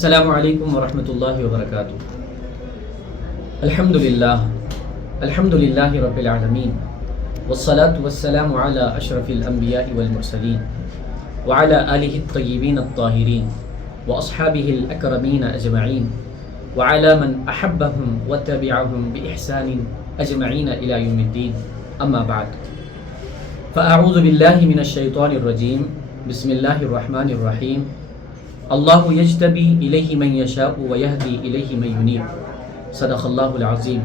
السلام علیکم ورحمۃ اللہ وبرکاتہ۔ الحمدللہ رب العالمین والصلاة والسلام علی اشرف الانبیاء والمرسلین وعلی آلہ الطیبین الطاہرین واصحابہ الاکرمین اجمعین وعلی من احبہم وتبعہم باحسان اجمعین الی یوم الدین، اما بعد فاعوذ باللہ من الشیطان الرجیم، بسم اللہ الرحمن الرحیم۔ اللہ یجتبی الیہ من یشاء ویہدی الیہ من ینیب، صدق اللہ العظیم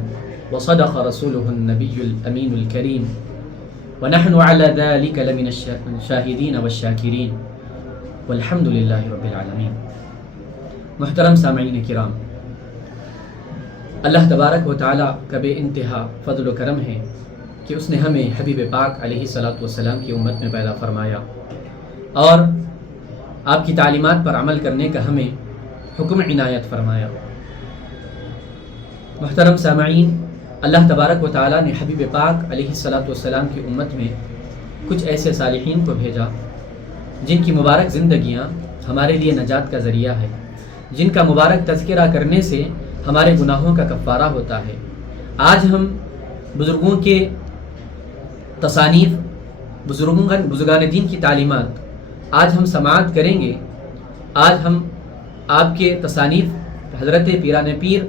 وصدق رسولہ النبی الامین الکریم، ونحن علی ذلک لمن الشاہدین والشاکرین، والحمد للہ رب العالمین۔ محترم سامعین کرام، اللہ تبارک و تعالیٰ کا بے انتہا فضل و کرم ہے کہ اس نے ہمیں حبیب پاک علیہ الصلاۃ والسلام کی امت میں پیدا فرمایا اور آپ کی تعلیمات پر عمل کرنے کا ہمیں حکم عنایت فرمایا۔ محترم سامعین، اللہ تبارک و تعالیٰ نے حبیب پاک علیہ الصلاۃ والسلام کی امت میں کچھ ایسے صالحین کو بھیجا جن کی مبارک زندگیاں ہمارے لیے نجات کا ذریعہ ہے، جن کا مبارک تذکرہ کرنے سے ہمارے گناہوں کا کفارہ ہوتا ہے۔ آج ہم بزرگوں کے تصانیف، بزرگان دین کی تعلیمات آج ہم سماعت کریں گے۔ آج ہم آپ کے تصانیف، حضرت پیران پیر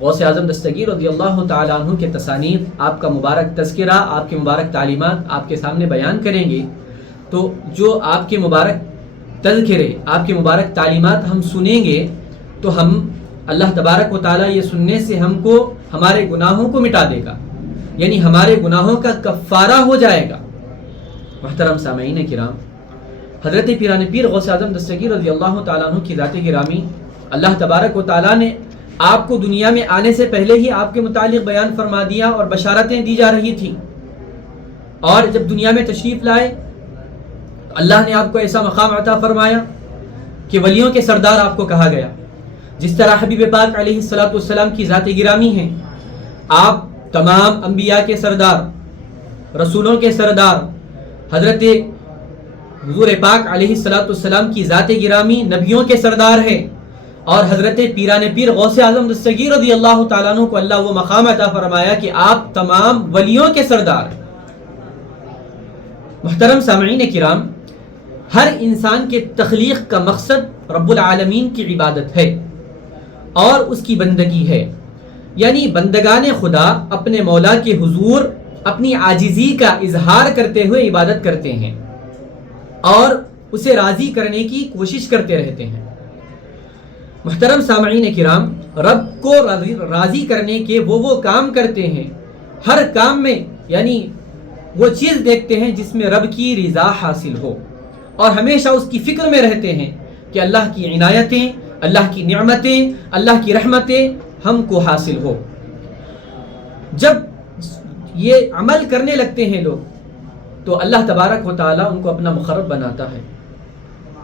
غوث اعظم دستگیر رضی اللہ تعالیٰ عنہ کے تصانیف، آپ کا مبارک تذکرہ، آپ کے مبارک تعلیمات آپ کے سامنے بیان کریں گے۔ تو جو آپ کے مبارک تذکرے، آپ کے مبارک تعلیمات ہم سنیں گے تو ہم اللہ تبارک و تعالیٰ یہ سننے سے ہم کو ہمارے گناہوں کو مٹا دے گا، یعنی ہمارے گناہوں کا کفارہ ہو جائے گا۔ محترم سامعین کرام، حضرت پیران پیر غوث اعظم دستگیر رضی اللہ تعالیٰ عنہ کی ذات گرامی، اللہ تبارک و تعالیٰ نے آپ کو دنیا میں آنے سے پہلے ہی آپ کے متعلق بیان فرما دیا اور بشارتیں دی جا رہی تھیں، اور جب دنیا میں تشریف لائے اللہ نے آپ کو ایسا مقام عطا فرمایا کہ ولیوں کے سردار آپ کو کہا گیا۔ جس طرح حبیب پاک علیہ الصلاۃ والسلام کی ذات گرامی ہے، آپ تمام انبیاء کے سردار، رسولوں کے سردار، حضرت حضور پاک علیہ الصلاۃ والسلام کی ذات گرامی نبیوں کے سردار ہیں، اور حضرت پیران پیر غوث اعظم دستگیر رضی اللہ تعالیٰ عنہ کو اللہ وہ مقام عطا فرمایا کہ آپ تمام ولیوں کے سردار ہیں۔ محترم سامعین کرام، ہر انسان کے تخلیق کا مقصد رب العالمین کی عبادت ہے اور اس کی بندگی ہے، یعنی بندگان خدا اپنے مولا کے حضور اپنی عاجزی کا اظہار کرتے ہوئے عبادت کرتے ہیں اور اسے راضی کرنے کی کوشش کرتے رہتے ہیں۔ محترم سامعین کرام، رب کو راضی کرنے کے وہ کام کرتے ہیں، ہر کام میں یعنی وہ چیز دیکھتے ہیں جس میں رب کی رضا حاصل ہو، اور ہمیشہ اس کی فکر میں رہتے ہیں کہ اللہ کی عنایتیں، اللہ کی نعمتیں، اللہ کی رحمتیں ہم کو حاصل ہو۔ جب یہ عمل کرنے لگتے ہیں لوگ تو اللہ تبارک و تعالیٰ ان کو اپنا مقرب بناتا ہے،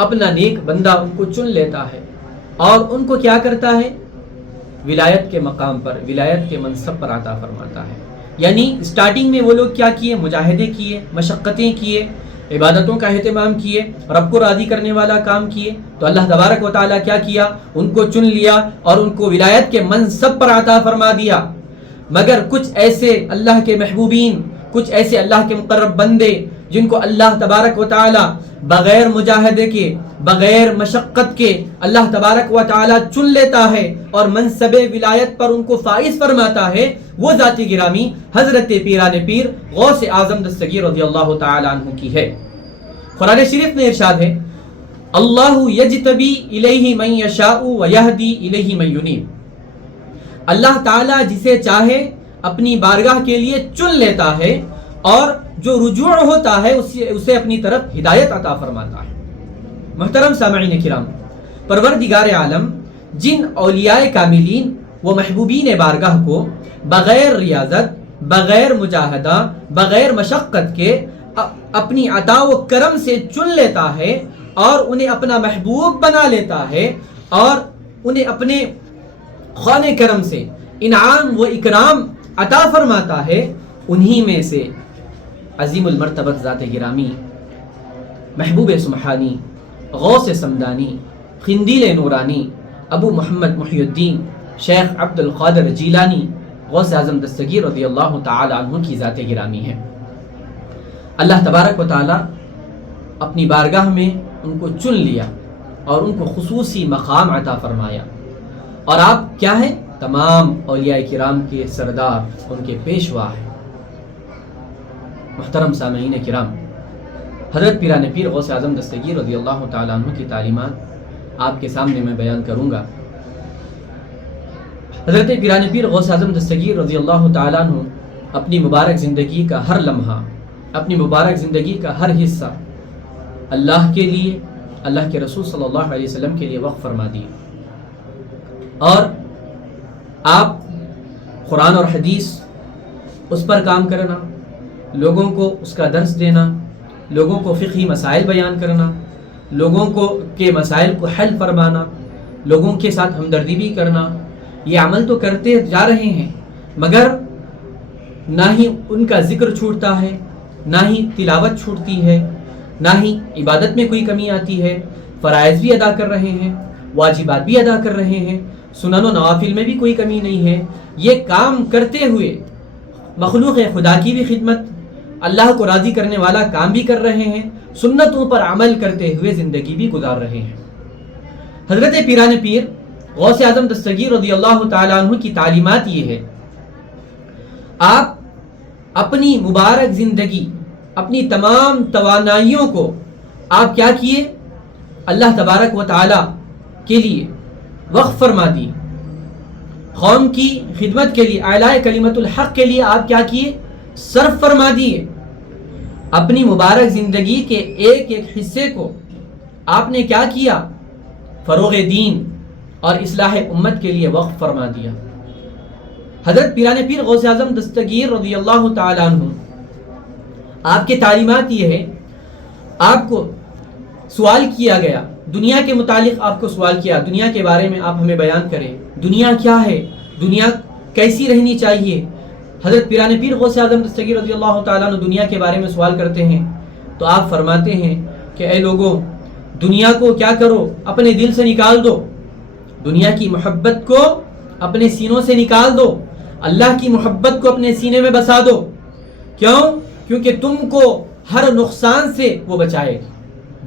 اپنا نیک بندہ ان کو چن لیتا ہے اور ان کو کیا کرتا ہے؟ ولایت کے مقام پر، ولایت کے منصب پر عطا فرماتا ہے۔ یعنی سٹارٹنگ میں وہ لوگ کیا کیے؟ مجاہدے کیے، مشقتیں کیے، عبادتوں کا اہتمام کیے، رب کو راضی کرنے والا کام کیے، تو اللہ تبارک و تعالیٰ کیا کیا؟ ان کو چن لیا اور ان کو ولایت کے منصب پر عطا فرما دیا۔ مگر کچھ ایسے اللہ کے محبوبین، کچھ ایسے اللہ کے مقرب بندے جن کو اللہ تبارک و تعالیٰ بغیر مجاہدے کے، بغیر مشقت کے اللہ تبارک و تعالیٰ چن لیتا ہے اور منصب ولایت پر ان کو فائز فرماتا ہے، وہ ذات گرامی حضرت پیران پیر غوث اعظم دستگیر رضی اللہ تعالیٰ عنہ کی ہے۔ قرآن شریف میں ارشاد ہے، اللہ یجتبی الیہ من یشاء ویہدی الیہ من ینیب، اللہ تعالیٰ جسے چاہے اپنی بارگاہ کے لیے چن لیتا ہے اور جو رجوع ہوتا ہے اسے اپنی طرف ہدایت عطا فرماتا ہے۔ محترم سامعین کرام، پروردگار عالم جن اولیاء کاملین و محبوبین بارگاہ کو بغیر ریاضت، بغیر مجاہدہ، بغیر مشقت کے اپنی عطا و کرم سے چن لیتا ہے اور انہیں اپنا محبوب بنا لیتا ہے اور انہیں اپنے خوان کرم سے انعام و اکرام عطا فرماتا ہے، انہی میں سے عظیم المرتبت ذات گرامی محبوب سبحانی، غوث سمدانی، قندیل نورانی، ابو محمد محی الدین شیخ عبد القادر جیلانی غوث اعظم دستگیر رضی اللہ تعالی عنہ کی ذات گرامی ہے۔ اللہ تبارک و تعالی اپنی بارگاہ میں ان کو چن لیا اور ان کو خصوصی مقام عطا فرمایا، اور آپ کیا ہیں؟ تمام اولیاء کرام کے سردار، ان کے پیشوا ہیں۔ محترم سامعین کرام، حضرت پیران پیر غوث اعظم دستگیر رضی اللہ تعالیٰ عنہ کی تعلیمات آپ کے سامنے میں بیان کروں گا۔ حضرت پیران پیر غوث اعظم دستگیر رضی اللہ تعالیٰ عنہ اپنی مبارک زندگی کا ہر لمحہ، اپنی مبارک زندگی کا ہر حصہ اللہ کے لیے، اللہ کے رسول صلی اللہ علیہ وسلم کے لیے وقف فرما دیے، اور آپ قرآن اور حدیث اس پر کام کرنا، لوگوں کو اس کا درس دینا، لوگوں کو فقہی مسائل بیان کرنا، لوگوں کو کے مسائل کو حل فرمانا، لوگوں کے ساتھ ہمدردی بھی کرنا، یہ عمل تو کرتے جا رہے ہیں، مگر نہ ہی ان کا ذکر چھوٹتا ہے، نہ ہی تلاوت چھوٹتی ہے، نہ ہی عبادت میں کوئی کمی آتی ہے، فرائض بھی ادا کر رہے ہیں، واجبات بھی ادا کر رہے ہیں، سنن و نوافل میں بھی کوئی کمی نہیں ہے۔ یہ کام کرتے ہوئے مخلوق خدا کی بھی خدمت، اللہ کو راضی کرنے والا کام بھی کر رہے ہیں، سنتوں پر عمل کرتے ہوئے زندگی بھی گزار رہے ہیں۔ حضرت پیران پیر غوث اعظم دستگیر رضی اللہ تعالیٰ عنہ کی تعلیمات یہ ہے، آپ اپنی مبارک زندگی، اپنی تمام توانائیوں کو آپ کیا کیے؟ اللہ تبارک و تعالیٰ کے لیے وقف فرما دی، قوم کی خدمت کے لیے، اعلاء کلمت الحق کے لیے آپ کیا کیے؟ صرف فرما دیے۔ اپنی مبارک زندگی کے ایک ایک حصے کو آپ نے کیا کیا؟ فروغ دین اور اصلاح امت کے لیے وقف فرما دیا۔ حضرت پیران پیر غوث اعظم دستگیر رضی اللہ تعالیٰ عنہ، آپ کے تعلیمات یہ ہے، آپ کو سوال کیا گیا، دنیا کے متعلق آپ کو سوال کیا، دنیا کے بارے میں آپ ہمیں بیان کریں، دنیا کیا ہے، دنیا کیسی رہنی چاہیے۔ حضرت پیران پیر غوث اعظم دستگیر رضی اللہ تعالیٰ عنہ دنیا کے بارے میں سوال کرتے ہیں تو آپ فرماتے ہیں کہ اے لوگوں، دنیا کو کیا کرو؟ اپنے دل سے نکال دو، دنیا کی محبت کو اپنے سینوں سے نکال دو، اللہ کی محبت کو اپنے سینے میں بسا دو۔ کیوں؟ کیونکہ تم کو ہر نقصان سے وہ بچائے گی۔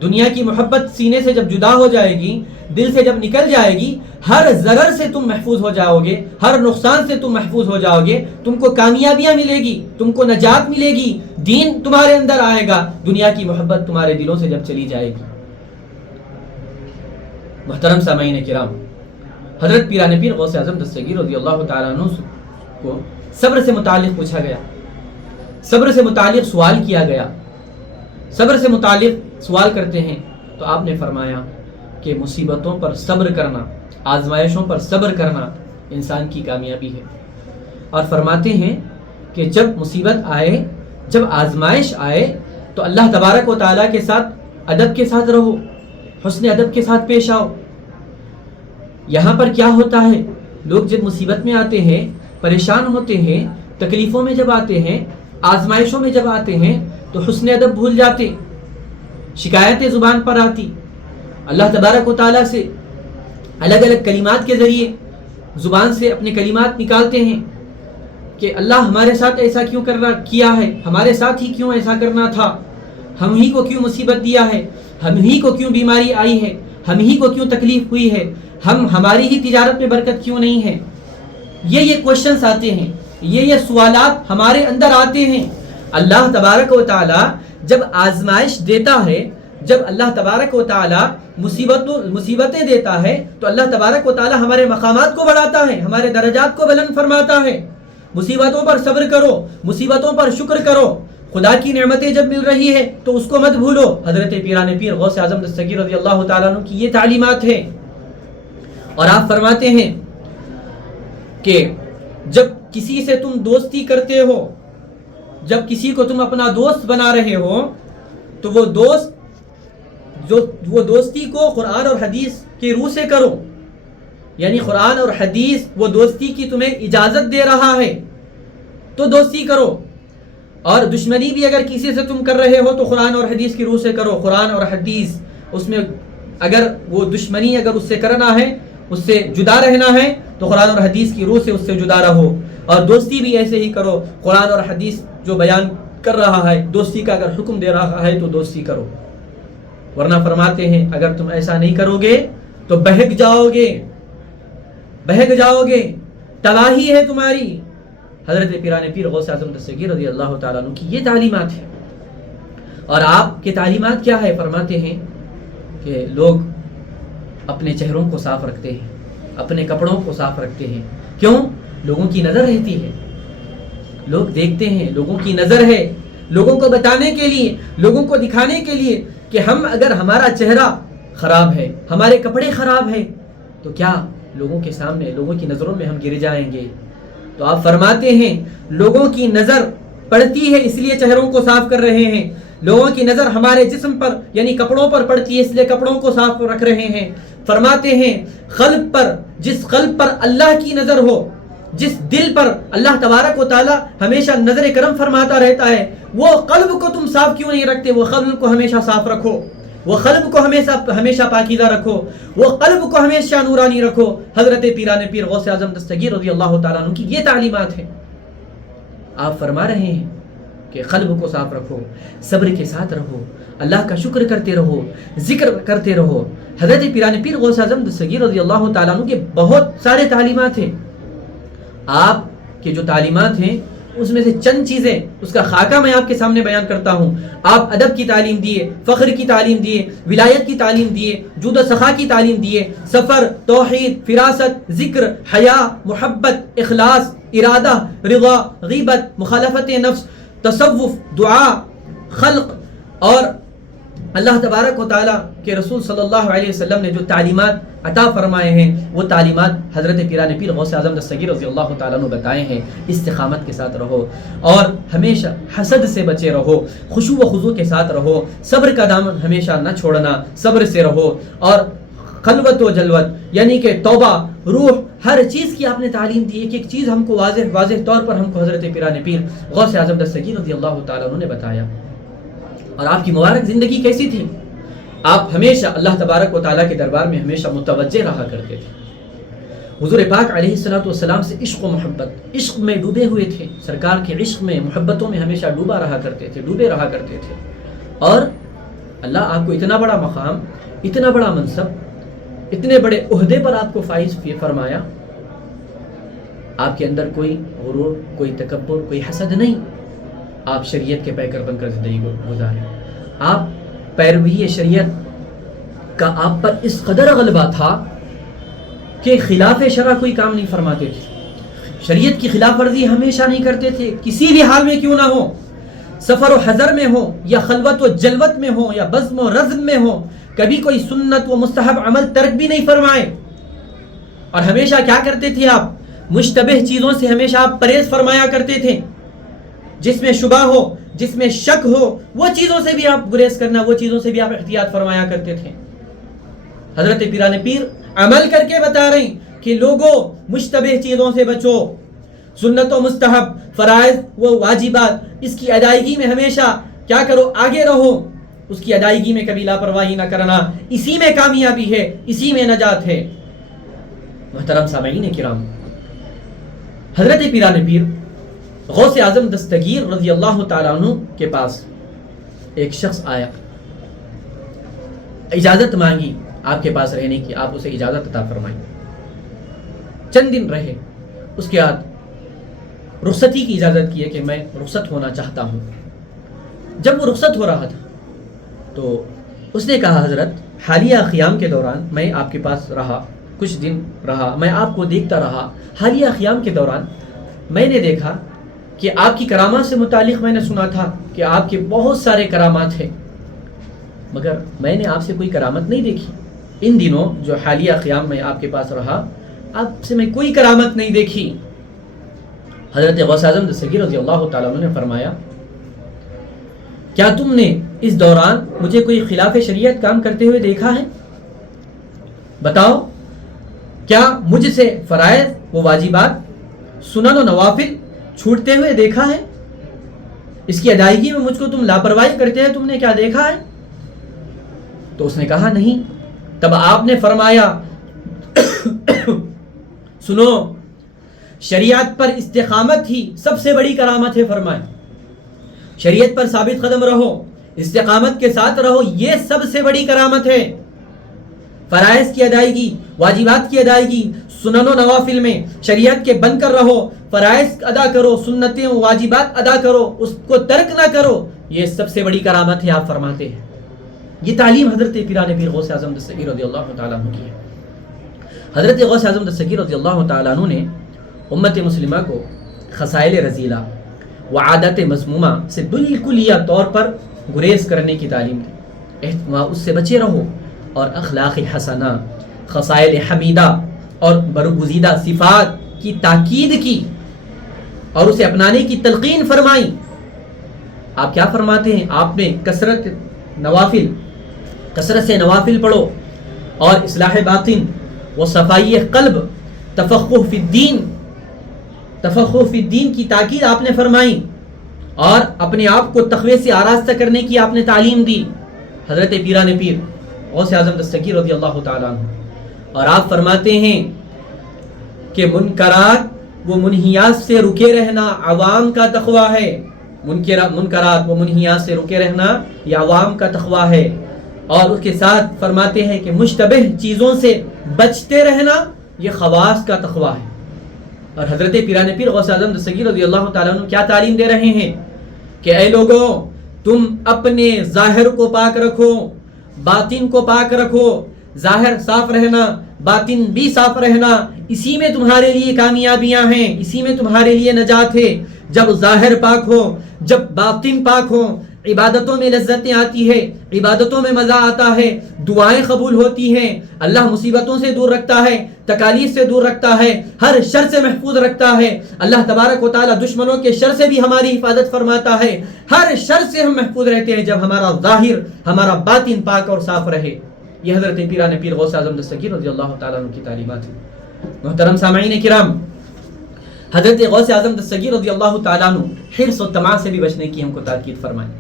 دنیا کی محبت سینے سے جب جدا ہو جائے گی، دل سے جب نکل جائے گی، ہر ضرر سے تم محفوظ ہو جاؤ گے، ہر نقصان سے تم محفوظ ہو جاؤ گے، تم کو کامیابیاں ملے گی، تم کو نجات ملے گی، دین تمہارے اندر آئے گا، دنیا کی محبت تمہارے دلوں سے جب چلی جائے گی۔ محترم سامعین کرام، حضرت پیران پیر غوث اعظم دستگیر رضی اللہ تعالیٰ عنہ کو صبر سے متعلق پوچھا گیا، صبر سے متعلق سوال کیا گیا، صبر سے متعلق سوال کرتے ہیں تو آپ نے فرمایا کہ مصیبتوں پر صبر کرنا، آزمائشوں پر صبر کرنا انسان کی کامیابی ہے، اور فرماتے ہیں کہ جب مصیبت آئے، جب آزمائش آئے تو اللہ تبارک و تعالیٰ کے ساتھ ادب کے ساتھ رہو، حسن ادب کے ساتھ پیش آؤ۔ یہاں پر کیا ہوتا ہے؟ لوگ جب مصیبت میں آتے ہیں، پریشان ہوتے ہیں، تکلیفوں میں جب آتے ہیں، آزمائشوں میں جب آتے ہیں تو حسن ادب بھول جاتے، شکایتیں زبان پر آتی، اللہ تبارک و تعالیٰ سے الگ الگ کلمات کے ذریعے زبان سے اپنے کلمات نکالتے ہیں کہ اللہ ہمارے ساتھ ایسا کیوں کیا ہے، ہمارے ساتھ ہی کیوں ایسا کرنا تھا، ہم ہی کو کیوں مصیبت دیا ہے، ہم ہی کو کیوں بیماری آئی ہے، ہم ہی کو کیوں تکلیف ہوئی ہے، ہماری ہی تجارت میں برکت کیوں نہیں ہے۔ یہ کویشچنز آتے ہیں، یہ سوالات ہمارے اندر آتے ہیں۔ اللہ تبارک و تعالی جب آزمائش دیتا ہے، جب اللہ تبارک و تعالی مصیبتیں دیتا ہے تو اللہ تبارک و تعالی ہمارے مقامات کو بڑھاتا ہے، ہمارے درجات کو بلند فرماتا ہے۔ مصیبتوں پر صبر کرو، مصیبتوں پر شکر کرو، خدا کی نعمتیں جب مل رہی ہے تو اس کو مت بھولو۔ حضرت پیران پیر غوث اعظم دستگیر رضی اللہ تعالیٰ عنہ کی یہ تعلیمات ہیں، اور آپ فرماتے ہیں کہ جب کسی سے تم دوستی کرتے ہو، جب کسی کو تم اپنا دوست بنا رہے ہو تو وہ دوستی کو قرآن اور حدیث کی روح سے کرو، یعنی قرآن اور حدیث وہ دوستی کی تمہیں اجازت دے رہا ہے تو دوستی کرو، اور دشمنی بھی اگر کسی سے تم کر رہے ہو تو قرآن اور حدیث کی روح سے کرو۔ قرآن اور حدیث اس میں اگر وہ دشمنی اگر اس سے کرنا ہے اس سے جدا رہنا ہے تو قرآن اور حدیث کی روح سے اس سے جدا رہو، اور دوستی بھی ایسے ہی کرو، قرآن اور حدیث جو بیان کر رہا ہے دوستی کا اگر حکم دے رہا ہے تو دوستی کرو، ورنہ فرماتے ہیں اگر تم ایسا نہیں کرو گے تو بہک جاؤ گے، تباہی ہے تمہاری۔ حضرت پیران پیر غوث اعظم دستگیر رضی اللہ تعالیٰ عنہ کی یہ تعلیمات ہیں۔ اور آپ کے تعلیمات کیا ہے؟ فرماتے ہیں کہ لوگ اپنے چہروں کو صاف رکھتے ہیں، اپنے کپڑوں کو صاف رکھتے ہیں، کیوں؟ لوگوں کی نظر رہتی ہے، لوگ دیکھتے ہیں، لوگوں کی نظر ہے، لوگوں کو بتانے کے لیے، لوگوں کو دکھانے کے لیے کہ اگر ہمارا چہرہ خراب ہے، ہمارے کپڑے خراب ہیں تو کیا لوگوں کے سامنے، لوگوں کی نظروں میں ہم گر جائیں گے؟ تو آپ فرماتے ہیں لوگوں کی نظر پڑتی ہے اس لیے چہروں کو صاف کر رہے ہیں، لوگوں کی نظر ہمارے جسم پر یعنی کپڑوں پر پڑتی ہے اس لیے کپڑوں کو صاف رکھ رہے ہیں۔ فرماتے ہیں جس قلب پر اللہ کی نظر ہو، جس دل پر اللہ تبارک و تعالی ہمیشہ نظر کرم فرماتا رہتا ہے، وہ قلب کو تم صاف کیوں نہیں رکھتے؟ وہ قلب کو ہمیشہ صاف رکھو، وہ قلب کو ہمیشہ پاکیزہ رکھو، وہ قلب کو ہمیشہ نورانی رکھو۔ حضرت پیران پیر غوث اعظم دستگیر رضی اللہ تعالیٰ عنہ کی یہ تعلیمات ہیں۔ آپ فرما رہے ہیں کہ قلب کو صاف رکھو، صبر کے ساتھ رہو، اللہ کا شکر کرتے رہو، ذکر کرتے رہو۔ حضرت پیران پیر غوث اعظم دستگیر رضی اللہ تعالیٰ عنہ کے بہت سارے تعلیمات ہیں۔ آپ کے جو تعلیمات ہیں اس میں سے چند چیزیں، اس کا خاکہ میں آپ کے سامنے بیان کرتا ہوں۔ آپ ادب کی تعلیم دیے، فخر کی تعلیم دیے، ولایت کی تعلیم دیے، جود و سخا کی تعلیم دیے، سفر، توحید، فراست، ذکر، حیا، محبت، اخلاص، ارادہ، رضا، غیبت، مخالفت نفس، تصوف، دعا، خلق، اور اللہ تبارک و تعالیٰ کے رسول صلی اللہ علیہ وسلم نے جو تعلیمات عطا فرمائے ہیں وہ تعلیمات حضرت پیران پیر غوث اعظم دستگیر رضی اللہ تعالیٰ عنہ بتائے ہیں۔ استقامت کے ساتھ رہو اور ہمیشہ حسد سے بچے رہو، خشوع و خضوع کے ساتھ رہو، صبر کا دامن ہمیشہ نہ چھوڑنا، صبر سے رہو، اور خلوت و جلوت یعنی کہ توبہ، روح، ہر چیز کی آپ نے تعلیم دی۔ ایک چیز ہم کو واضح طور پر ہم کو حضرت پیران پیر غوث اعظم دستگیر رضی اللہ تعالیٰ عنہ نے بتایا۔ اور آپ کی مبارک زندگی کیسی تھی؟ آپ ہمیشہ اللہ تبارک و تعالیٰ کے دربار میں ہمیشہ متوجہ رہا کرتے تھے۔ حضور پاک علیہ الصلوۃ والسلام سے عشق و محبت، عشق میں ڈوبے ہوئے تھے، سرکار کے عشق میں، محبتوں میں ہمیشہ ڈوبے رہا کرتے تھے۔ اور اللہ آپ کو اتنا بڑا مقام، اتنا بڑا منصب، اتنے بڑے عہدے پر آپ کو فائز فرمایا، آپ کے اندر کوئی غرور، کوئی تکبر، کوئی حسد نہیں۔ آپ شریعت کے پیکر بن کر زندگی گزارے، آپ پیروی شریعت کا آپ پر اس قدر غلبہ تھا کہ خلاف شرع کوئی کام نہیں فرماتے تھے، شریعت کی خلاف ورزی ہمیشہ نہیں کرتے تھے، کسی بھی حال میں کیوں نہ ہو، سفر و حضر میں ہو یا خلوت و جلوت میں ہو یا بزم و رزم میں ہو، کبھی کوئی سنت و مستحب عمل ترک بھی نہیں فرمائے۔ اور ہمیشہ کیا کرتے تھے آپ؟ مشتبہ چیزوں سے ہمیشہ آپ پرہیز فرمایا کرتے تھے، جس میں شبہ ہو، جس میں شک ہو، وہ چیزوں سے بھی آپ گریز کرنا، وہ چیزوں سے بھی آپ احتیاط فرمایا کرتے تھے۔ حضرت پیران پیر عمل کر کے بتا رہے ہیں کہ لوگوں مشتبہ چیزوں سے بچو، سنت و مستحب، فرائض و واجبات، اس کی ادائیگی میں ہمیشہ کیا کرو؟ آگے رہو، اس کی ادائیگی میں کبھی لاپرواہی نہ کرنا، اسی میں کامیابی ہے، اسی میں نجات ہے۔ محترم سامعین کرام، حضرت پیران پیر غوث اعظم دستگیر رضی اللہ تعالیٰ عنہ کے پاس ایک شخص آیا، اجازت مانگی آپ کے پاس رہنے کی، آپ اسے اجازت عطا فرمائیں۔ چند دن رہے، اس کے بعد رخصتی کی اجازت کی ہے کہ میں رخصت ہونا چاہتا ہوں۔ جب وہ رخصت ہو رہا تھا تو اس نے کہا حضرت حالیہ قیام کے دوران میں آپ کے پاس رہا، کچھ دن رہا، میں آپ کو دیکھتا رہا۔ حالیہ قیام کے دوران میں نے دیکھا کہ آپ کی کرامات سے متعلق میں نے سنا تھا کہ آپ کے بہت سارے کرامات ہیں، مگر میں نے آپ سے کوئی کرامت نہیں دیکھی۔ ان دنوں جو حالیہ قیام میں آپ کے پاس رہا، آپ سے میں کوئی کرامت نہیں دیکھی۔ حضرت غوث اعظم دستگیر رضی اللہ تعالیٰ عنہ نے فرمایا کیا تم نے اس دوران مجھے کوئی خلاف شریعت کام کرتے ہوئے دیکھا ہے؟ بتاؤ، کیا مجھ سے فرائض و واجبات، سنن و نوافل چھوٹتے ہوئے دیکھا ہے؟ اس کی ادائیگی میں مجھ کو تم لاپرواہی کرتے ہیں، تم نے کیا دیکھا ہے؟ تو اس نے کہا نہیں۔ تب آپ نے فرمایا سنو، شریعت پر استقامت ہی سب سے بڑی کرامت ہے، فرمائے شریعت پر ثابت قدم رہو، استقامت کے ساتھ رہو، یہ سب سے بڑی کرامت ہے۔ فرائض کی ادائیگی، واجبات کی ادائیگی، سنن و نوافل میں شریعت کے بن کر رہو، فرائض ادا کرو، سنتیں و واجبات ادا کرو، اس کو ترک نہ کرو، یہ سب سے بڑی کرامت ہے، آپ فرماتے ہیں۔ یہ تعلیم حضرت پیران پیر غوث اعظم دستگیر رضی اللہ تعالیٰ عنہ کی ہے۔ حضرت غوث اعظم دستگیر رضی اللہ تعالیٰ عنہ نے امت مسلمہ کو خصائل رذیلہ و عادت مذمومہ سے بالکلیہ طور پر گریز کرنے کی تعلیم دی، اس سے بچے رہو، اور اخلاق حسنہ، خصائل حمیدہ اور برگزیدہ صفات کی تاکید کی اور اسے اپنانے کی تلقین فرمائی۔ آپ کیا فرماتے ہیں؟ آپ نے کثرت سے نوافل پڑھو، اور اصلاح باطن و صفائی قلب، تفقہ فی الدین کی تاکید آپ نے فرمائی، اور اپنے آپ کو تقوی سے آراستہ کرنے کی آپ نے تعلیم دی، حضرت پیران پیر غوث اعظم دستگیر رضی اللہ تعالیٰ عنہ۔ اور آپ فرماتے ہیں کہ منکرات و منہیات سے رکے رہنا عوام کا تقوی ہے، منکرات و منہیات سے رکے رہنا یہ عوام کا تقوی ہے، اور اس کے ساتھ فرماتے ہیں کہ مشتبہ چیزوں سے بچتے رہنا یہ خواص کا تقوی ہے۔ اور حضرت پیران پیر غوث اعظم دستگیر رضی اللہ تعالیٰ عنہ کیا تعلیم دے رہے ہیں کہ اے لوگوں، تم اپنے ظاہر کو پاک رکھو، باطن کو پاک رکھو، ظاہر صاف رہنا، باطن بھی صاف رہنا، اسی میں تمہارے لیے کامیابیاں ہیں، اسی میں تمہارے لیے نجات ہے۔ جب ظاہر پاک ہو، جب باطن پاک ہو، عبادتوں میں لذتیں آتی ہے، عبادتوں میں مزہ آتا ہے، دعائیں قبول ہوتی ہیں، اللہ مصیبتوں سے دور رکھتا ہے، تکالیف سے دور رکھتا ہے، ہر شر سے محفوظ رکھتا ہے، اللہ تبارک و تعالی دشمنوں کے شر سے بھی ہماری حفاظت فرماتا ہے، ہر شر سے ہم محفوظ رہتے ہیں جب ہمارا ظاہر، ہمارا باطن پاک اور صاف رہے۔ یہ حضرت پیران پیر غوث اعظم دستگیر رضی اللہ تعالیٰ عنہ کی تعلیمات ہیں۔ محترم سامعین کرام، حضرت غوث اعظم دستگیر رضی اللہ تعالیٰ عنہ حرص و طمع سے بھی بچنے کی ہم کو تاکید فرمائیں۔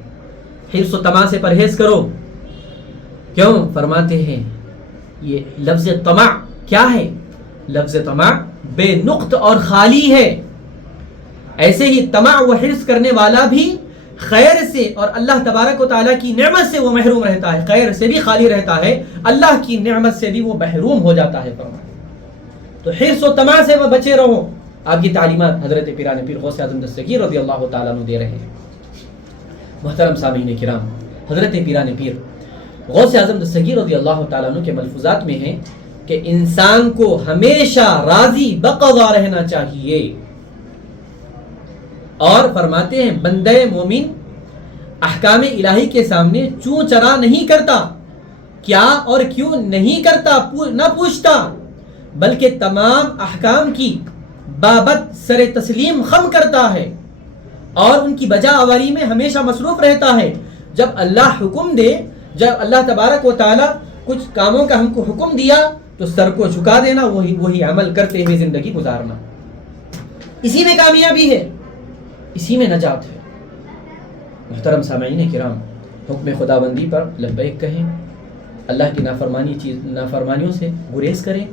حرص و طمع سے پرہیز کرو، کیوں؟ فرماتے ہیں یہ لفظ طمع کیا ہے؟ لفظ طمع بے نقط اور خالی ہے۔ ایسے ہی طمع و حرص کرنے والا بھی خیر سے اور اللہ تبارک و تعالیٰ کی نعمت سے وہ محروم رہتا ہے، خیر سے بھی خالی رہتا ہے، اللہ کی نعمت سے بھی وہ محروم ہو جاتا ہے۔ تو حرص و طمع سے وہ بچے رہو، آپ کی تعلیمات حضرت پیران پیر غوث اعظم دستگیر رضی اللہ تعالیٰ عنہ دے رہے ہیں۔ محترم سامعین کرام، حضرت پیران پیر غوث اعظم دستگیر رضی اللہ تعالیٰ عنہ کے ملفوظات میں ہے کہ انسان کو ہمیشہ راضی بقضا رہنا چاہیے، اور فرماتے ہیں بندہ مومن احکام الہی کے سامنے چوں چرا نہیں کرتا، کیا اور کیوں نہیں کرتا نہ پوچھتا، بلکہ تمام احکام کی بابت سر تسلیم خم کرتا ہے اور ان کی بجا آوری میں ہمیشہ مصروف رہتا ہے۔ جب اللہ حکم دے، جب اللہ تبارک و تعالی کچھ کاموں کا ہم کو حکم دیا تو سر کو جھکا دینا، وہی عمل کرتے ہوئے زندگی گزارنا، اسی میں کامیابی ہے، اسی میں نجات ہے۔ محترم سامعین کرام، حکم خدا بندی پر لبیک کہیں، اللہ کی نافرمانیوں سے گریز کریں،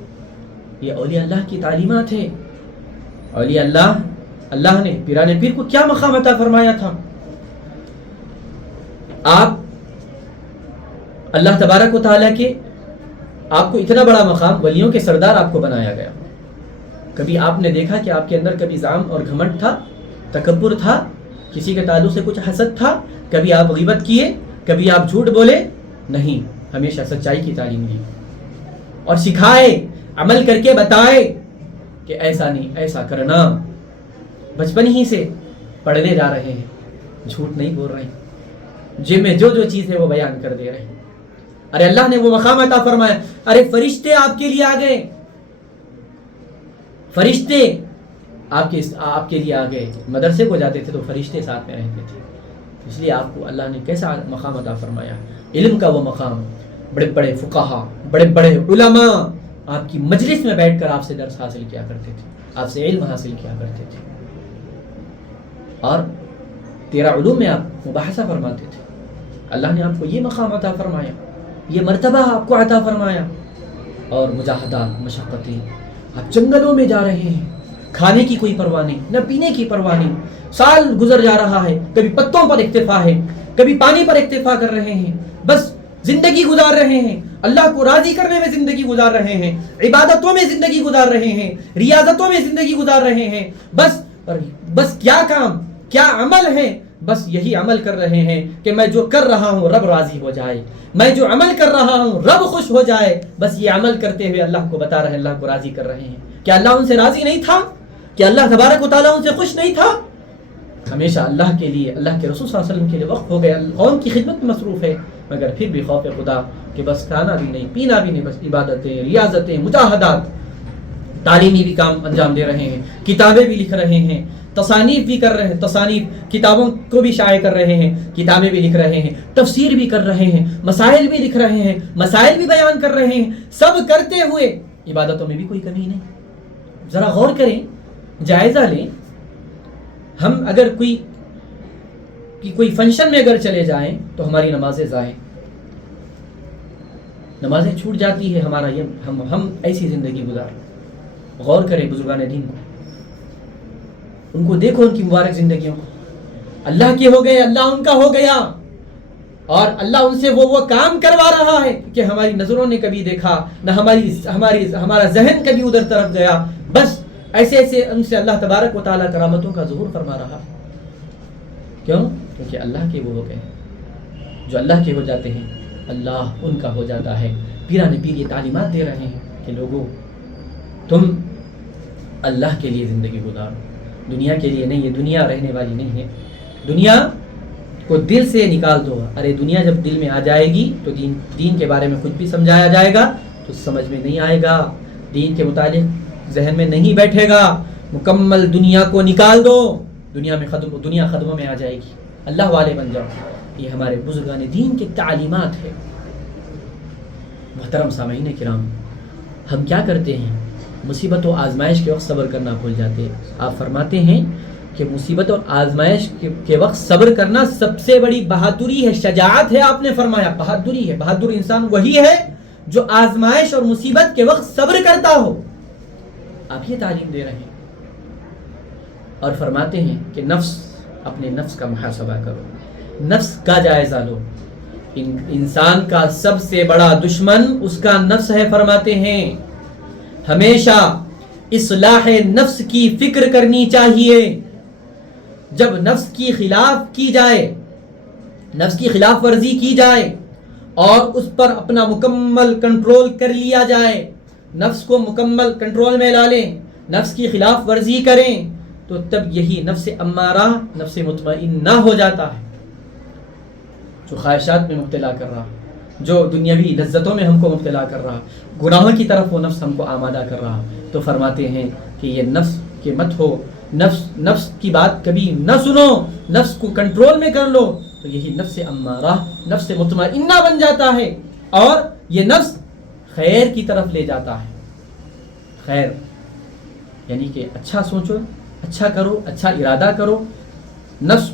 یہ اولیاء اللہ کی تعلیمات ہے۔ اولیاء اللہ نے پیران پیر کو کیا مقام عطا فرمایا تھا؟ آپ اللہ تبارک و تعالیٰ کے آپ کو اتنا بڑا مقام، ولیوں کے سردار آپ کو بنایا گیا۔ کبھی آپ نے دیکھا کہ آپ کے اندر کبھی زعم اور گھمنڈ تھا، تکبر تھا، کسی کے تعلق سے کچھ حسد تھا؟ کبھی آپ غیبت کیے؟ کبھی آپ جھوٹ بولے؟ نہیں، ہمیشہ سچائی کی تعلیم دی اور سکھائے، عمل کر کے بتائے کہ ایسا نہیں، ایسا کرنا۔ بچپن ہی سے پڑھنے جا رہے ہیں، جھوٹ نہیں بول رہے ہیں، جن میں جو چیز ہے وہ بیان کر دے رہے ہیں۔ ارے اللہ نے وہ مقام عطا فرمایا، ارے فرشتے آپ کے لیے آ گئے، فرشتے آپ کے لیے آ گئے۔ مدرسے کو جاتے تھے تو فرشتے ساتھ میں رہتے تھے، اس لیے آپ کو اللہ نے کیسا مقام عطا فرمایا، علم کا وہ مقام۔ بڑے بڑے فقہا، بڑے بڑے علماء آپ کی مجلس میں بیٹھ کر آپ سے درس حاصل کیا کرتے تھے، آپ سے علم حاصل کیا کرتے تھے، اور 13 علوم میں آپ مباحثہ فرماتے تھے۔ اللہ نے آپ کو یہ مقام عطا فرمایا، یہ مرتبہ آپ کو عطا فرمایا، اور مجاہدات، مشقتیں، آپ جنگلوں میں جا رہے ہیں، کھانے کی کوئی پرواہ نہیں، نہ پینے کی پرواہ نہیں، سال گزر جا رہا ہے، کبھی پتوں پر اکتفا ہے، کبھی پانی پر اکتفا کر رہے ہیں، بس زندگی گزار رہے ہیں، اللہ کو راضی کرنے میں زندگی گزار رہے ہیں، عبادتوں میں زندگی گزار رہے ہیں، ریاضتوں میں زندگی گزار رہے ہیں، بس کیا کام، کیا عمل ہے، بس یہی عمل کر رہے ہیں کہ میں جو کر رہا ہوں رب راضی ہو جائے، میں جو عمل کر رہا ہوں رب خوش ہو جائے، بس یہ عمل کرتے ہوئے اللہ کو بتا رہے ہیں، اللہ کو راضی کر رہے ہیں۔ کیا اللہ ان سے راضی نہیں تھا؟ کیا اللہ تبارک و تعالیٰ ان سے خوش نہیں تھا؟ ہمیشہ اللہ کے لیے، اللہ کے رسول صلی اللہ علیہ وسلم کے لیے وقف ہو گیا، قوم کی خدمت میں مصروف ہے، مگر پھر بھی خوف خدا کہ بس کھانا بھی نہیں، پینا بھی نہیں، بس عبادتیں، ریاضتیں، مجاہدات، تعلیمی بھی کام انجام دے رہے ہیں، کتابیں بھی لکھ رہے ہیں، تصانیف بھی کر رہے ہیں، تصانیف کتابوں کو بھی شائع کر رہے ہیں، کتابیں بھی لکھ رہے ہیں، تفسیر بھی کر رہے ہیں، مسائل بھی لکھ رہے ہیں، مسائل بھی بیان کر رہے ہیں، سب کرتے ہوئے عبادتوں میں بھی کوئی کمی نہیں۔ ذرا غور کریں، جائزہ لیں، ہم اگر کوئی فنکشن میں اگر چلے جائیں تو ہماری نمازیں ضائع، نمازیں چھوٹ جاتی ہے، ہمارا یہ ہم ایسی زندگی گزار۔ غور کریں بزرگان دین کو، ان کو دیکھو، ان کی مبارک زندگیوں کو، اللہ کے ہو گئے، اللہ ان کا ہو گیا، اور اللہ ان سے وہ کام کروا رہا ہے کہ ہماری نظروں نے کبھی دیکھا نہ، ہمارا ذہن کبھی ادھر طرف گیا، بس ایسے ان سے اللہ تبارک و تعالیٰ کرامتوں کا ظہور فرما رہا۔ کیوں؟ کیونکہ اللہ کے وہ ہو گئے، جو اللہ کے ہو جاتے ہیں اللہ ان کا ہو جاتا ہے۔ پیران پیر یہ تعلیمات دے رہے ہیں کہ لوگوں، تم اللہ کے لیے زندگی گزارو، دنیا کے لیے نہیں، یہ دنیا رہنے والی نہیں ہے، دنیا کو دل سے نکال دو۔ ارے دنیا جب دل میں آ جائے گی تو دین کے بارے میں کچھ بھی سمجھایا جائے گا تو سمجھ میں نہیں آئے گا، دین کے متعلق ذہن میں نہیں بیٹھے گا۔ مکمل دنیا کو نکال دو، دنیا خدموں میں آ جائے گی، اللہ والے بن جاؤ۔ یہ ہمارے بزرگان دین کی تعلیمات ہے۔ محترم سامعین کرام، ہم کیا کرتے ہیں؟ مصیبت و آزمائش کے وقت صبر کرنا بھول جاتے ہیں۔ آپ فرماتے ہیں کہ مصیبت اور آزمائش کے وقت صبر کرنا سب سے بڑی بہادری ہے، شجاعت ہے۔ آپ نے فرمایا بہادری ہے، بہادر انسان وہی ہے جو آزمائش اور مصیبت کے وقت صبر کرتا ہو۔ آپ یہ تعلیم دے رہے ہیں اور فرماتے ہیں کہ اپنے نفس کا محاسبہ کرو، نفس کا جائزہ لو۔ انسان کا سب سے بڑا دشمن اس کا نفس ہے۔ فرماتے ہیں ہمیشہ اصلاح نفس کی فکر کرنی چاہیے۔ جب نفس کی خلاف ورزی کی جائے اور اس پر اپنا مکمل کنٹرول کر لیا جائے، نفس کو مکمل کنٹرول میں لا لیں، نفس کی خلاف ورزی کریں، تو تب یہی نفس امارہ نفس مطمئنہ ہو جاتا ہے، جو خواہشات میں مبتلا کر رہا، جو دنیاوی لذتوں میں ہم کو مبتلا کر رہا، گناہوں کی طرف وہ نفس ہم کو آمادہ کر رہا۔ تو فرماتے ہیں کہ یہ نفس کے مت ہو، نفس کی بات کبھی نہ سنو، نفس کو کنٹرول میں کر لو، تو یہی نفس امارہ نفس مطمئنہ بن جاتا ہے، اور یہ نفس خیر کی طرف لے جاتا ہے۔ خیر یعنی کہ اچھا سوچو، اچھا کرو، اچھا ارادہ کرو، نفس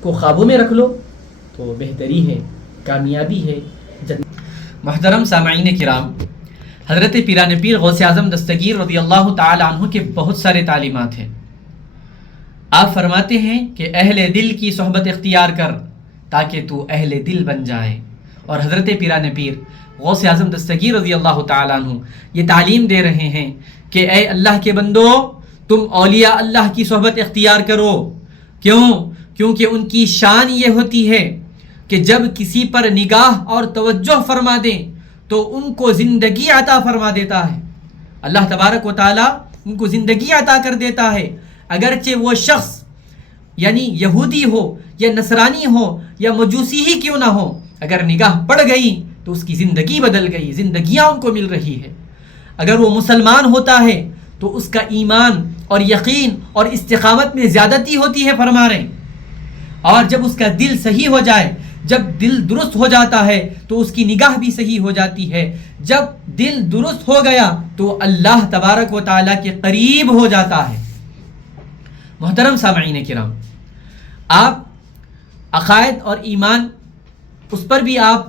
کو قابو میں رکھ لو تو بہتری ہے، کامیابی ہے۔ محترم سامعین کرام، حضرت پیران پیر غوث اعظم دستگیر رضی اللہ تعالی عنہ کے بہت سارے تعلیمات ہیں۔ آپ فرماتے ہیں کہ اہل دل کی صحبت اختیار کر تاکہ تو اہل دل بن جائے، اور حضرت پیران پیر غوث اعظم دستگیر رضی اللہ تعالی عنہ یہ تعلیم دے رہے ہیں کہ اے اللہ کے بندو، تم اولیاء اللہ کی صحبت اختیار کرو۔ کیونکہ ان کی شان یہ ہوتی ہے کہ جب کسی پر نگاہ اور توجہ فرما دیں تو ان کو زندگی عطا فرما دیتا ہے۔ اللہ تبارک و تعالی ان کو زندگی عطا کر دیتا ہے، اگرچہ وہ شخص یعنی یہودی ہو یا نصرانی ہو یا مجوسی ہی کیوں نہ ہو، اگر نگاہ پڑ گئی تو اس کی زندگی بدل گئی، زندگیاں ان کو مل رہی ہے۔ اگر وہ مسلمان ہوتا ہے تو اس کا ایمان اور یقین اور استقامت میں زیادتی ہوتی ہے، فرما رہے ہیں۔ اور جب اس کا دل صحیح ہو جائے، جب دل درست ہو جاتا ہے تو اس کی نگاہ بھی صحیح ہو جاتی ہے۔ جب دل درست ہو گیا تو اللہ تبارک و تعالیٰ کے قریب ہو جاتا ہے۔ محترم سامعین کرام، آپ عقائد اور ایمان اس پر بھی آپ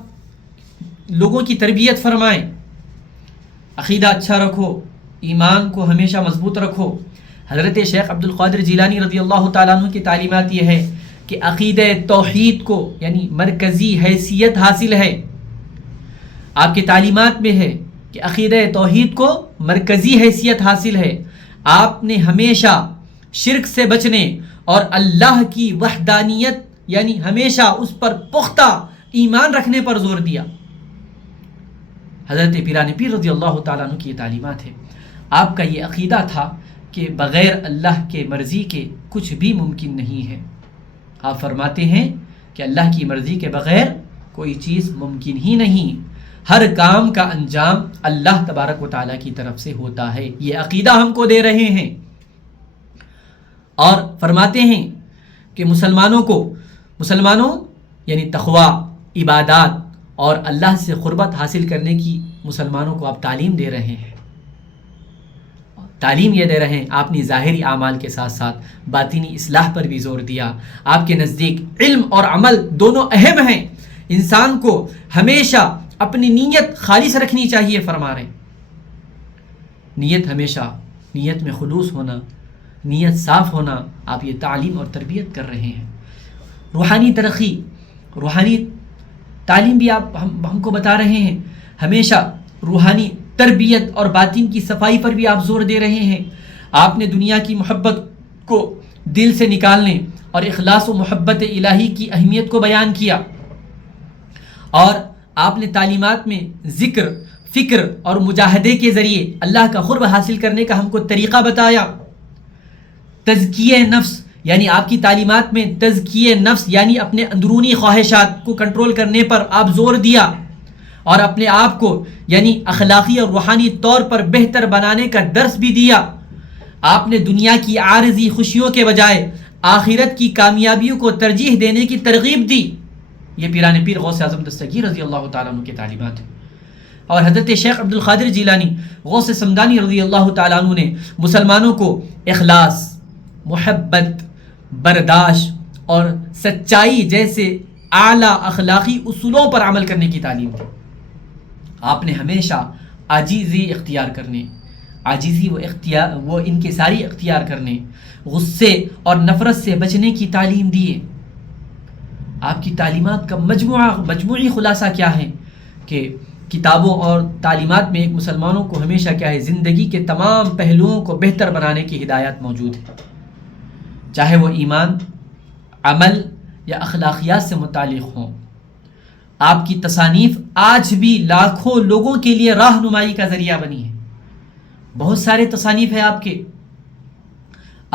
لوگوں کی تربیت فرمائیں۔ عقیدہ اچھا رکھو، ایمان کو ہمیشہ مضبوط رکھو۔ حضرت شیخ عبد القادر جیلانی رضی اللہ تعالیٰ عنہ کی تعلیمات یہ ہے کہ عقیدہ توحید کو یعنی مرکزی حیثیت حاصل ہے۔ آپ کی تعلیمات میں ہے کہ عقیدہ توحید کو مرکزی حیثیت حاصل ہے۔ آپ نے ہمیشہ شرک سے بچنے اور اللہ کی وحدانیت یعنی ہمیشہ اس پر پختہ ایمان رکھنے پر زور دیا۔ حضرت پیران پیر رضی اللہ تعالیٰ عنہ کی یہ تعلیمات ہے۔ آپ کا یہ عقیدہ تھا کہ بغیر اللہ کے مرضی کے کچھ بھی ممکن نہیں ہے۔ آپ فرماتے ہیں کہ اللہ کی مرضی کے بغیر کوئی چیز ممکن ہی نہیں، ہر کام کا انجام اللہ تبارک و تعالیٰ کی طرف سے ہوتا ہے۔ یہ عقیدہ ہم کو دے رہے ہیں، اور فرماتے ہیں کہ مسلمانوں یعنی تقویٰ، عبادات اور اللہ سے قربت حاصل کرنے کی مسلمانوں کو آپ تعلیم دے رہے ہیں۔ تعلیم یہ دے رہے ہیں، آپ نے ظاہری اعمال کے ساتھ ساتھ باطنی اصلاح پر بھی زور دیا۔ آپ کے نزدیک علم اور عمل دونوں اہم ہیں، انسان کو ہمیشہ اپنی نیت خالص رکھنی چاہیے، فرما رہے ہیں۔ نیت میں خلوص ہونا، نیت صاف ہونا، آپ یہ تعلیم اور تربیت کر رہے ہیں۔ روحانی ترقی، روحانی تعلیم بھی آپ ہم کو بتا رہے ہیں، ہمیشہ روحانی تربیت اور باطن کی صفائی پر بھی آپ زور دے رہے ہیں۔ آپ نے دنیا کی محبت کو دل سے نکالنے اور اخلاص و محبت الہی کی اہمیت کو بیان کیا، اور آپ نے تعلیمات میں ذکر، فکر اور مجاہدے کے ذریعے اللہ کا قرب حاصل کرنے کا ہم کو طریقہ بتایا۔ تزکیہ نفس یعنی آپ کی تعلیمات میں تزکیہ نفس یعنی اپنے اندرونی خواہشات کو کنٹرول کرنے پر آپ زور دیا، اور اپنے آپ کو یعنی اخلاقی اور روحانی طور پر بہتر بنانے کا درس بھی دیا۔ آپ نے دنیا کی عارضی خوشیوں کے بجائے آخرت کی کامیابیوں کو ترجیح دینے کی ترغیب دی۔ یہ پیران پیر غوث اعظم دستگیر رضی اللہ تعالیٰ عنہ کی تعلیمات ہیں۔ اور حضرت شیخ عبد القادر جیلانی غوث سمدانی رضی اللہ تعالیٰ عنہ نے مسلمانوں کو اخلاص، محبت، برداشت اور سچائی جیسے اعلیٰ اخلاقی اصولوں پر عمل کرنے کی تعلیم دی۔ آپ نے ہمیشہ عاجزی اختیار کرنے، عاجزی و انکساری اختیار کرنے، غصے اور نفرت سے بچنے کی تعلیم دی ہے۔ آپ کی تعلیمات کا مجموعی خلاصہ کیا ہے کہ کتابوں اور تعلیمات میں ایک مسلمانوں کو ہمیشہ کیا ہے، زندگی کے تمام پہلوؤں کو بہتر بنانے کی ہدایات موجود ہے، چاہے وہ ایمان، عمل یا اخلاقیات سے متعلق ہوں۔ آپ کی تصانیف آج بھی لاکھوں لوگوں کے لیے راہنمائی کا ذریعہ بنی ہے۔ بہت سارے تصانیف ہیں آپ کے،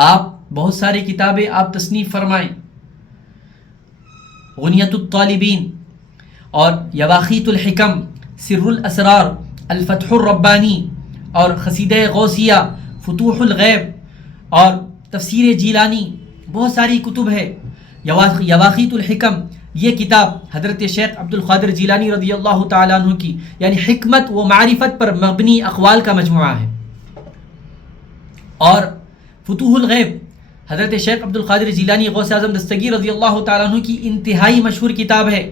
آپ بہت ساری کتابیں آپ تصنیف فرمائیں۔ غنیۃ الطالبین اور یواقیت الحکم، سر الاسرار، الفتح الربانی اور قصیدہ غوثیہ، فتوح الغیب اور تفسیر جیلانی، بہت ساری کتب ہے۔ یواقیت الحکم یہ کتاب حضرت شیخ عبد القادر جیلانی رضی اللہ تعالیٰ عنہ کی یعنی حکمت و معرفت پر مبنی اقوال کا مجموعہ ہے، اور فتوح الغیب حضرت شیخ عبد القادر جیلانی غوث اعظم دستگیر رضی اللہ تعالیٰ عنہ کی انتہائی مشہور کتاب ہے۔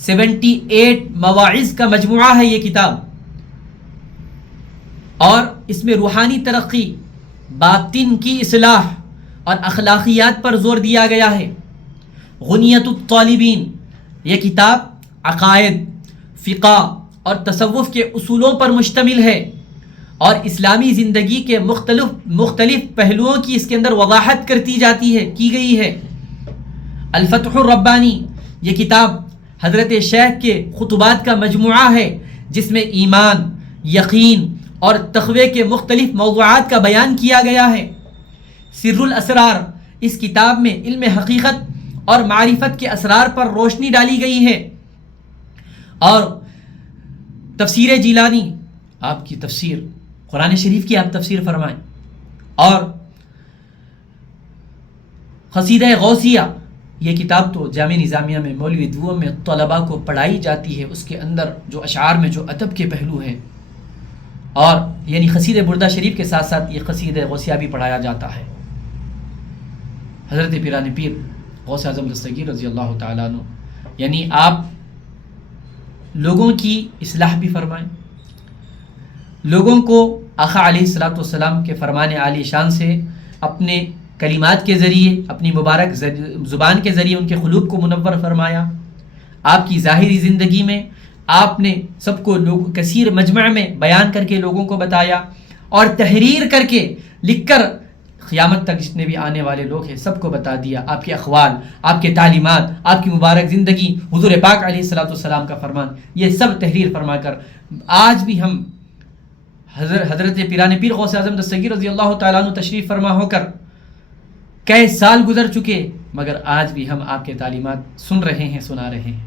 78 مواعظ کا مجموعہ ہے یہ کتاب، اور اس میں روحانی ترقی، باطن کی اصلاح اور اخلاقیات پر زور دیا گیا ہے۔ غنیۃ الطالبین یہ کتاب عقائد، فقہ اور تصوف کے اصولوں پر مشتمل ہے، اور اسلامی زندگی کے مختلف پہلوؤں کی اس کے اندر وضاحت کی گئی ہے۔ الفتح الربانی یہ کتاب حضرت شیخ کے خطبات کا مجموعہ ہے، جس میں ایمان، یقین اور تقوی کے مختلف موضوعات کا بیان کیا گیا ہے۔ سر الاسرار اس کتاب میں علم حقیقت اور معرفت کے اسرار پر روشنی ڈالی گئی ہے، اور تفسیر جیلانی آپ کی تفسیر، قرآن شریف کی آپ تفسیر فرمائیں، اور قصیدہ غوثیہ یہ کتاب تو جامعہ نظامیہ میں مولوی دعووں میں طلباء کو پڑھائی جاتی ہے، اس کے اندر جو اشعار میں جو ادب کے پہلو ہیں، اور یعنی قصیدہ بردہ شریف کے ساتھ ساتھ یہ قصیدہ غوثیہ بھی پڑھایا جاتا ہے۔ حضرت پیران پیر غوث اعظم دستگیر رضی اللہ تعالیٰ عنہ یعنی آپ لوگوں کی اصلاح بھی فرمائیں، لوگوں کو آقا علیہ الصلوۃ والسلام کے فرمان عالی شان سے اپنے کلمات کے ذریعے، اپنی مبارک زبان کے ذریعے ان کے قلوب کو منور فرمایا۔ آپ کی ظاہری زندگی میں آپ نے سب کو لوگ کثیر مجمع میں بیان کر کے لوگوں کو بتایا، اور تحریر کر کے لکھ کر قیامت تک جتنے بھی آنے والے لوگ ہیں سب کو بتا دیا۔ آپ کے اقوال، آپ کے تعلیمات، آپ کی مبارک زندگی، حضور پاک علیہ الصلوۃ والسلام کا فرمان، یہ سب تحریر فرما کر آج بھی ہم حضرت پیران پیر غوث اعظم دستگیر رضی اللہ تعالیٰ عنہ تشریف فرما ہو کر کئی سال گزر چکے، مگر آج بھی ہم آپ کے تعلیمات سن رہے ہیں، سنا رہے ہیں۔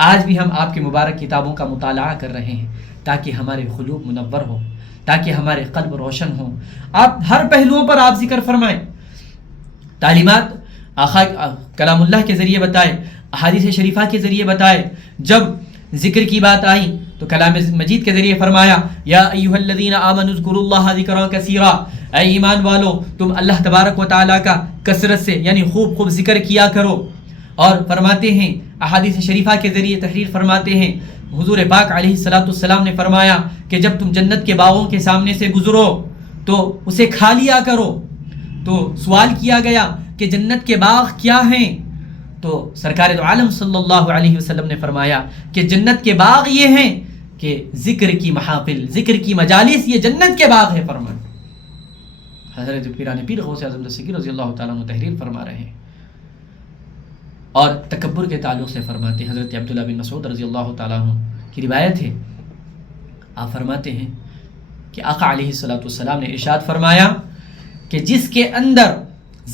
آج بھی ہم آپ کے مبارک کتابوں کا مطالعہ کر رہے ہیں تاکہ ہمارے قلوب منور ہو، تاکہ ہمارے قلب روشن ہوں۔ آپ ہر پہلوؤں پر آپ ذکر فرمائیں، تعلیمات آقا کلام اللہ کے ذریعے بتائے، احادیث شریفہ کے ذریعے بتائے۔ جب ذکر کی بات آئی تو کلام مجید کے ذریعے فرمایا، یا ایھا الذین آمنوا اذکروا اللہ ذکرا کثیرا، اے ایمان والو تم اللہ تبارک و تعالیٰ کا کثرت سے یعنی خوب خوب ذکر کیا کرو۔ اور فرماتے ہیں احادیث شریفہ کے ذریعے تحریر فرماتے ہیں، حضور پاک علیہ الصلوۃ والسلام نے فرمایا کہ جب تم جنت کے باغوں کے سامنے سے گزرو تو اسے کھا لیا کرو۔ تو سوال کیا گیا کہ جنت کے باغ کیا ہیں؟ تو سرکار دو عالم صلی اللہ علیہ وسلم نے فرمایا کہ جنت کے باغ یہ ہیں کہ ذکر کی محافل، ذکر کی مجالس، یہ جنت کے باغ ہے فرمان۔ حضرت پیران پیر غوث اعظم دستگیر رضی اللہ تعالیٰ عنہ تحریر فرما رہے ہیں، اور تکبر کے تعلق سے فرماتے ہیں۔ حضرت عبداللہ بن مسعود رضی اللہ تعالیٰ عنہ کی روایت ہے، آپ فرماتے ہیں کہ آقا علیہ الصلوۃ والسلام نے ارشاد فرمایا کہ جس کے اندر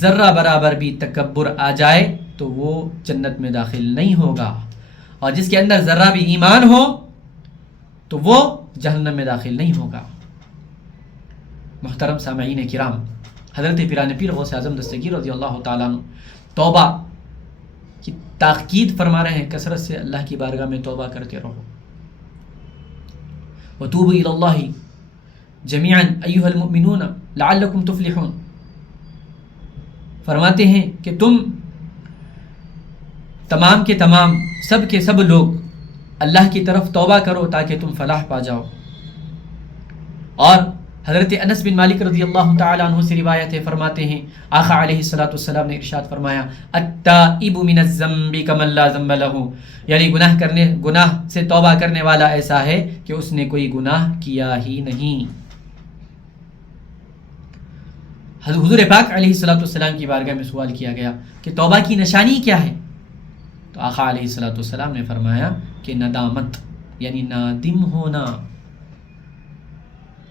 ذرہ برابر بھی تکبر آ جائے تو وہ جنت میں داخل نہیں ہوگا، اور جس کے اندر ذرہ بھی ایمان ہو تو وہ جہنم میں داخل نہیں ہوگا۔ محترم سامعین کرام، حضرت پیران پیر غوث اعظم دستگیر رضی اللہ تعالیٰ عنہ توبہ کی تاکید فرما رہے ہیں، کثرت سے اللہ کی بارگاہ میں توبہ کرتے رہو۔ وَتُوبُوا إِلَى اللَّهِ جَمِيعًا أَيُّهَا الْمُؤْمِنُونَ لَعَلَّكُمْ تُفْلِحُونَ، فرماتے ہیں کہ تم تمام کے تمام، سب کے سب لوگ اللہ کی طرف توبہ کرو تاکہ تم فلاح پا جاؤ۔ اور حضرت انس بن مالک رضی اللہ تعالیٰ عنہ سے روایت ہے، فرماتے ہیں آقا علیہ الصلوۃ والسلام نے ارشاد فرمایا، التائب من الذنب کمن لا ذنب له، یعنی گناہ سے توبہ کرنے والا ایسا ہے کہ اس نے کوئی گناہ کیا ہی نہیں۔ حضور پاک علیہ الصلوۃ والسلام کی بارگاہ میں سوال کیا گیا کہ توبہ کی نشانی کیا ہے؟ تو آقا علیہ الصلوۃ والسلام نے فرمایا کہ ندامت، یعنی نادم ہونا،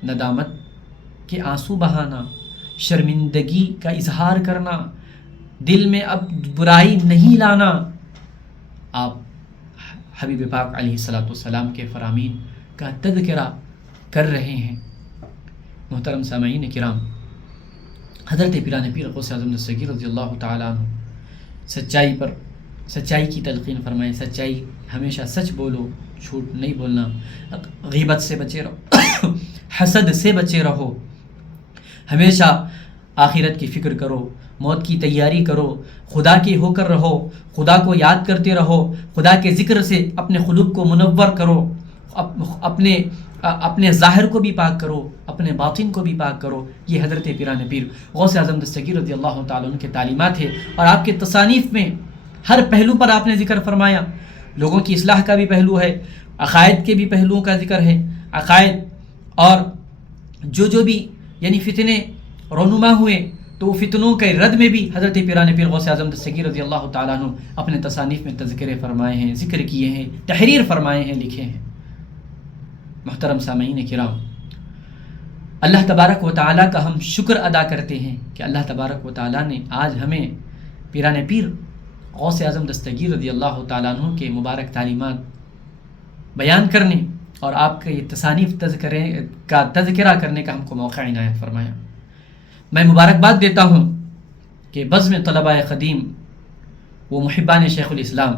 ندامت کے آنسو بہانا، شرمندگی کا اظہار کرنا، دل میں اب برائی نہیں لانا۔ آپ حبیب پاک علیہ الصلوۃ والسلام کے فرامین کا تذکرہ کر رہے ہیں۔ محترم سامعین کرام، حضرت پیران پیر غوث اعظم دستگیر رضی اللہ تعالیٰ عنہ سچائی کی تلقین فرمائیں، سچائی، ہمیشہ سچ بولو، جھوٹ نہیں بولنا، غیبت سے بچے رہو، حسد سے بچے رہو، ہمیشہ آخرت کی فکر کرو، موت کی تیاری کرو، خدا کے ہو کر رہو، خدا کو یاد کرتے رہو، خدا کے ذکر سے اپنے قلوب کو منور کرو، اپنے ظاہر کو بھی پاک کرو، اپنے باطن کو بھی پاک کرو۔ یہ حضرت پیران پیر غوث اعظم دستگیر رضی اللہ تعالیٰ عنہ کے تعلیمات ہے، اور آپ کے تصانیف میں ہر پہلو پر آپ نے ذکر فرمایا۔ لوگوں کی اصلاح کا بھی پہلو ہے، عقائد کے بھی پہلوؤں کا ذکر ہے، عقائد، اور جو بھی یعنی فتنے رونما ہوئے تو وہ فتنوں کے رد میں بھی حضرت پیران پیر غوث اعظم دستگیر رضی اللہ تعالیٰ عنہ اپنے تصانیف میں تذکرے فرمائے ہیں، ذکر کیے ہیں، تحریر فرمائے ہیں، لکھے ہیں۔ محترم سامعین کرام، اللہ تبارک و تعالیٰ کا ہم شکر ادا کرتے ہیں کہ اللہ تبارک و تعالیٰ نے آج ہمیں پیران پیر غوث اعظم دستگیر رضی اللہ تعالیٰ عنہ کے مبارک تعلیمات بیان کرنے اور آپ کے یہ تصانیف کا تذکرہ کرنے کا ہم کو موقع عنایت فرمایا۔ میں مبارکباد دیتا ہوں کہ بزم طلباء قدیم وہ محبان شیخ الاسلام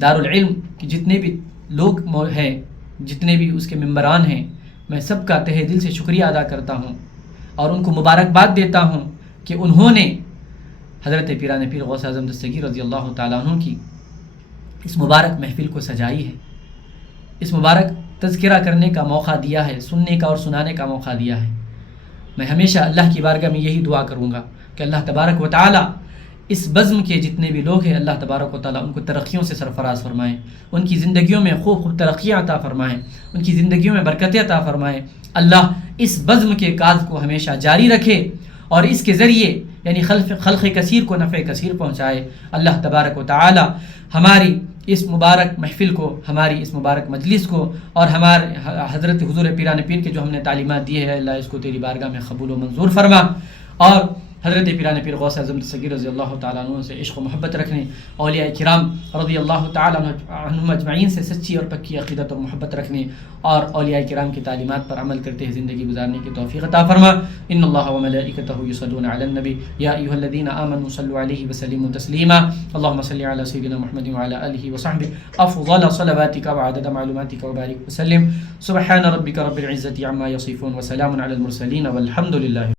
دارالعلم کے جتنے بھی لوگ ہیں، جتنے بھی اس کے ممبران ہیں، میں سب کا تہہ دل سے شکریہ ادا کرتا ہوں اور ان کو مبارکباد دیتا ہوں کہ انہوں نے حضرت پیران پیر غوث اعظم دستگیر رضی اللہ تعالیٰ عنہ کی اس مبارک محفل کو سجائی ہے، اس مبارک تذکرہ کرنے کا موقع دیا ہے، سننے کا اور سنانے کا موقع دیا ہے۔ میں ہمیشہ اللہ کی بارگاہ میں یہی دعا کروں گا کہ اللہ تبارک و تعالی اس بزم کے جتنے بھی لوگ ہیں، اللہ تبارک و تعالی ان کو ترقیوں سے سرفراز فرمائیں، ان کی زندگیوں میں خوب خوب ترقیاں عطا فرمائیں، ان کی زندگیوں میں برکتیں عطا فرمائیں۔ اللہ اس بزم کے کاج کو ہمیشہ جاری رکھے اور اس کے ذریعے یعنی خلق کثیر کو نفع کثیر پہنچائے۔ اللہ تبارک و تعالی ہماری اس مبارک محفل کو، ہماری اس مبارک مجلس کو اور ہمارے حضرت حضور پیران پیر کے جو ہم نے تعلیمات دیے ہیں، اللہ اس کو تیری بارگاہ میں قبول و منظور فرما، اور حضرت پیران پیر غوث اعظم دستگیر رضی اللہ تعالیٰ عنہ سے عشق و محبت رکھنے، اولیاء کرام رضی اللہ تعالیٰ عنہم اجمعین سے سچی اور پکی عقیدت اور محبت رکھنے اور اولیاء کرام کی تعلیمات پر عمل کرتے ہوئے زندگی گزارنے کی توفیق عطا فرما۔ ان اللہ وملائکتہ یصلون علی النبی یا ایھا الذین آمنوا صلوا علیہ وسلموا تسلیما۔ اللهم صل علی سیدنا محمد وعلی آلہ وصحبہ افضل صلواتک وعدد معلوماتک وبارک وسلم۔ سبحان ربک رب العزة عما یصفون وسلام علی المرسلین والحمد للہ۔